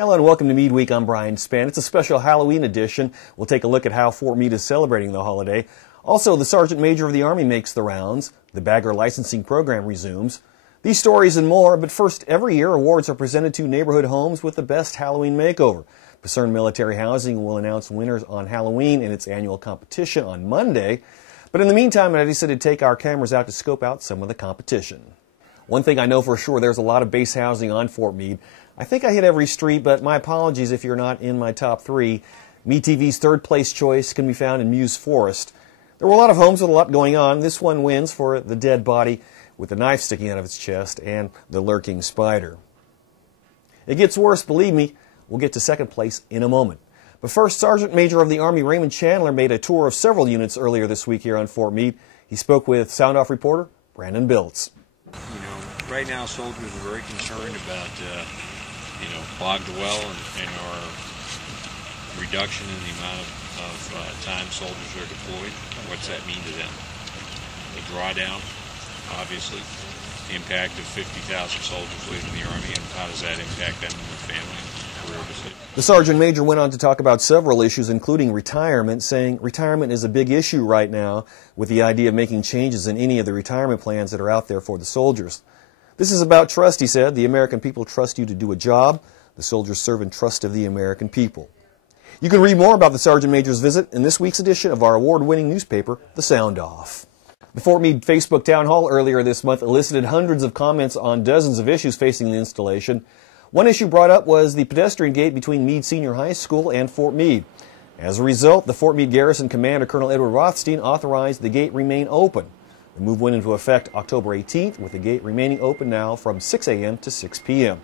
Hello and welcome to Meade Week. I'm Brian Spann. It's a special Halloween edition. We'll take a look at how Fort Meade is celebrating the holiday. Also, the Sergeant Major of the Army makes the rounds. The bagger licensing program resumes. These stories and more, but first, every year awards are presented to neighborhood homes with the best Halloween makeover. Pacerne Military Housing will announce winners on Halloween in its annual competition on Monday. But in the meantime, I decided to take our cameras out to scope out some of the competition. One thing I know for sure, there's a lot of base housing on Fort Meade. I think I hit every street, but my apologies if you're not in my top three. Meade TV's third place choice can be found in Meuse Forest. There were a lot of homes with a lot going on. This one wins for the dead body with a knife sticking out of its chest and the lurking spider. It gets worse, believe me. We'll get to second place in a moment. But first, Sergeant Major of the Army Raymond Chandler made a tour of several units earlier this week here on Fort Meade. He spoke with Sound Off reporter Brandon Biltz. Right now soldiers are very concerned about bogged well and our reduction in the amount of time soldiers are deployed. What's that mean to them? The drawdown, obviously, the impact of 50,000 soldiers leaving the Army, and how does that impact them and their family, career decisions? The Sergeant Major went on to talk about several issues, including retirement, saying retirement is a big issue right now with the idea of making changes in any of the retirement plans that are out there for the soldiers. This is about trust, he said. The American people trust you to do a job. The soldiers serve in trust of the American people. You can read more about the Sergeant Major's visit in this week's edition of our award-winning newspaper, The Sound Off. The Fort Meade Facebook Town Hall earlier this month elicited hundreds of comments on dozens of issues facing the installation. One issue brought up was the pedestrian gate between Meade Senior High School and Fort Meade. As a result, the Fort Meade Garrison Commander Colonel Edward Rothstein authorized the gate remain open. The move went into effect October 18th, with the gate remaining open now from 6 a.m. to 6 p.m.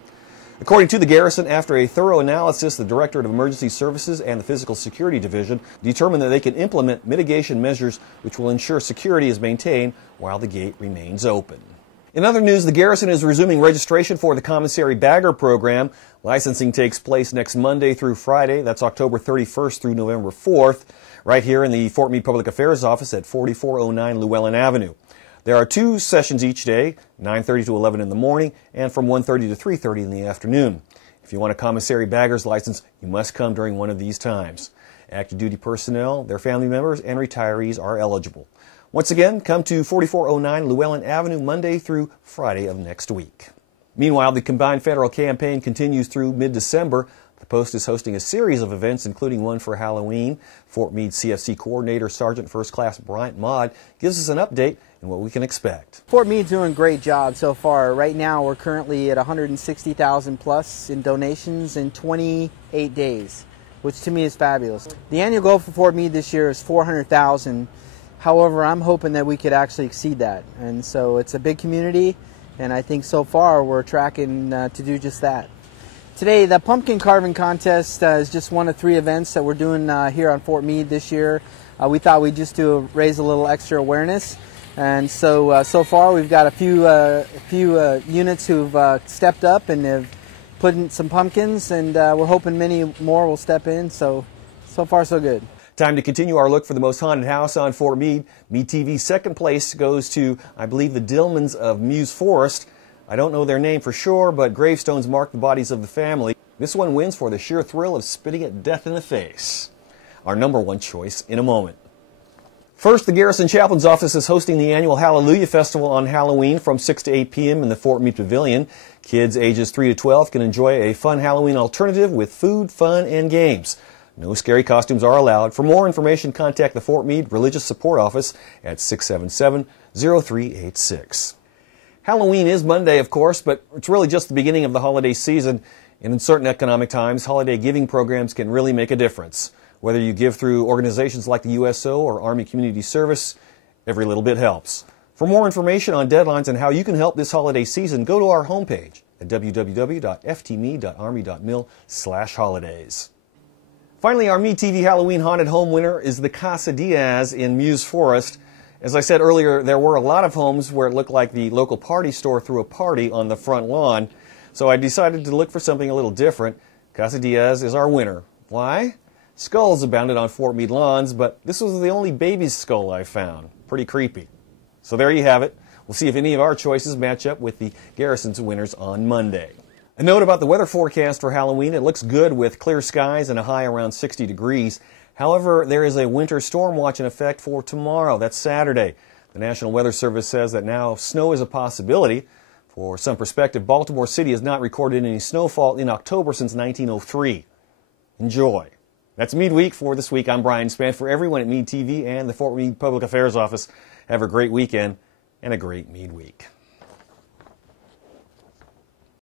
According to the garrison, after a thorough analysis, the Directorate of Emergency Services and the Physical Security Division determined that they can implement mitigation measures which will ensure security is maintained while the gate remains open. In other news, the garrison is resuming registration for the Commissary Bagger program. Licensing takes place next Monday through Friday. That's October 31st through November 4th, right here in the Fort Meade Public Affairs Office at 4409 Llewellyn Avenue. There are 2 sessions each day, 9:30 to 11 in the morning and from 1:30 to 3:30 in the afternoon. If you want a commissary bagger's license, you must come during one of these times. Active duty personnel, their family members, and retirees are eligible. Once again, come to 4409 Llewellyn Avenue Monday through Friday of next week. Meanwhile, the combined federal campaign continues through mid-December. The Post is hosting a series of events, including one for Halloween. Fort Meade CFC Coordinator Sergeant First Class Bryant Meade gives us an update and what we can expect. Fort Meade's doing a great job so far. Right now we're currently at 160,000 plus in donations in 28 days, which to me is fabulous. The annual goal for Fort Meade this year is 400,000. However, I'm hoping that we could actually exceed that. And so it's a big community, and I think so far we're tracking to do just that. Today, the pumpkin carving contest is just one of 3 events that we're doing here on Fort Meade this year. We thought we'd just raise a little extra awareness. And so far we've got a few units who've stepped up and have put in some pumpkins, and we're hoping many more will step in. So far so good. Time to continue our look for the most haunted house on Fort Meade. Meade TV's second place goes to, I believe, the Dillmans of Meuse Forest. I don't know their name for sure, but gravestones mark the bodies of the family. This one wins for the sheer thrill of spitting at death in the face. Our number 1 choice in a moment. First, the Garrison Chaplain's Office is hosting the annual Hallelujah Festival on Halloween from 6 to 8 p.m. in the Fort Meade Pavilion. Kids ages 3 to 12 can enjoy a fun Halloween alternative with food, fun, and games. No scary costumes are allowed. For more information, contact the Fort Meade Religious Support Office at 677-0386. Halloween is Monday, of course, but it's really just the beginning of the holiday season. And in certain economic times, holiday giving programs can really make a difference. Whether you give through organizations like the USO or Army Community Service, every little bit helps. For more information on deadlines and how you can help this holiday season, go to our homepage at www.ftmeade.army.mil/holidays. Finally, our Meade TV Halloween Haunted Home winner is the Casa Diaz in Meuse Forest. As I said earlier, there were a lot of homes where it looked like the local party store threw a party on the front lawn, so I decided to look for something a little different. Casa Diaz is our winner. Why? Skulls abounded on Fort Meade lawns, but this was the only baby's skull I found. Pretty creepy. So there you have it. We'll see if any of our choices match up with the Garrison's winners on Monday. A note about the weather forecast for Halloween. It looks good with clear skies and a high around 60 degrees. However, there is a winter storm watch in effect for tomorrow. That's Saturday. The National Weather Service says that now snow is a possibility. For some perspective, Baltimore City has not recorded any snowfall in October since 1903. Enjoy. That's Meade Week for this week. I'm Brian Spann. For everyone at Meade TV and the Fort Meade Public Affairs Office, have a great weekend and a great Meade Week.